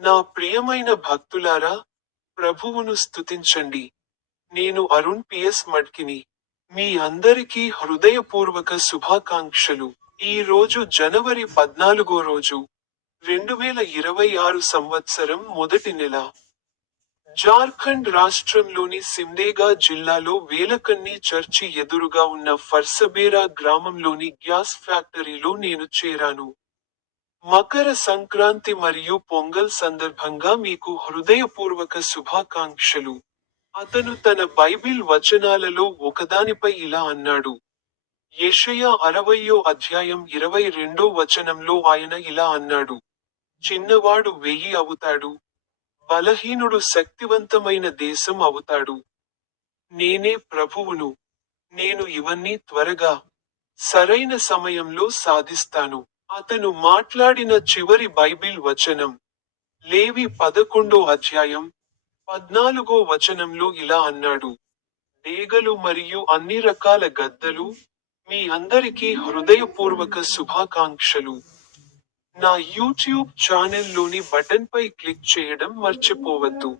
నా ప్రియమైన భక్తులారా, ప్రభువును స్తుతించండి. నేను అరుణ్ పిఎస్ మడ్కిని. మీ అందరికీ హృదయపూర్వక శుభాకాంక్షలు. ఈ రోజు జనవరి 14 రోజు. 2026 సంవత్సరం మొదటి నెల. జార్ఖండ్ రాష్ట్రంలోని సిమ్డేగా జిల్లాలో వేలకన్ని చర్చి ఎదురుగా ఉన్న ఫర్సబేరా గ్రామంలోని గ్యాస్ ఫ్యాక్టరీలో నేను చేరాను. మకర సంక్రాంతి మరియు పొంగల్ సందర్భంగా మీకు హృదయపూర్వక శుభాకాంక్షలు. అతను తన బైబిల్ వచనాలలో ఒకదానిపై ఇలా అన్నాడు. యెషయా 60వ అధ్యాయం 22వ వచనంలో ఆయన ఇలా అన్నాడు. చిన్నవాడు 1000 అవుతాడు. బలహీనుడు శక్తివంతమైన దేశం అవుతాడు. నేనే ప్రభువును. నేను ఇవన్నీ త్వరగా, సరైన సమయంలో సాధిస్తాను. అతను మాట్లాడిన చివరి బైబిల్ వచనం. లేవి 11వ అధ్యాయం 14వ వచనంలో ఇలా అన్నాడు. డేగలు మరియు అన్ని రకాల గద్దలు, మీ అందరికీ హృదయపూర్వక శుభాకాంక్షలు. నా యూట్యూబ్ ఛానెల్లోని బటన్పై క్లిక్ చేయడం మర్చిపోవద్దు.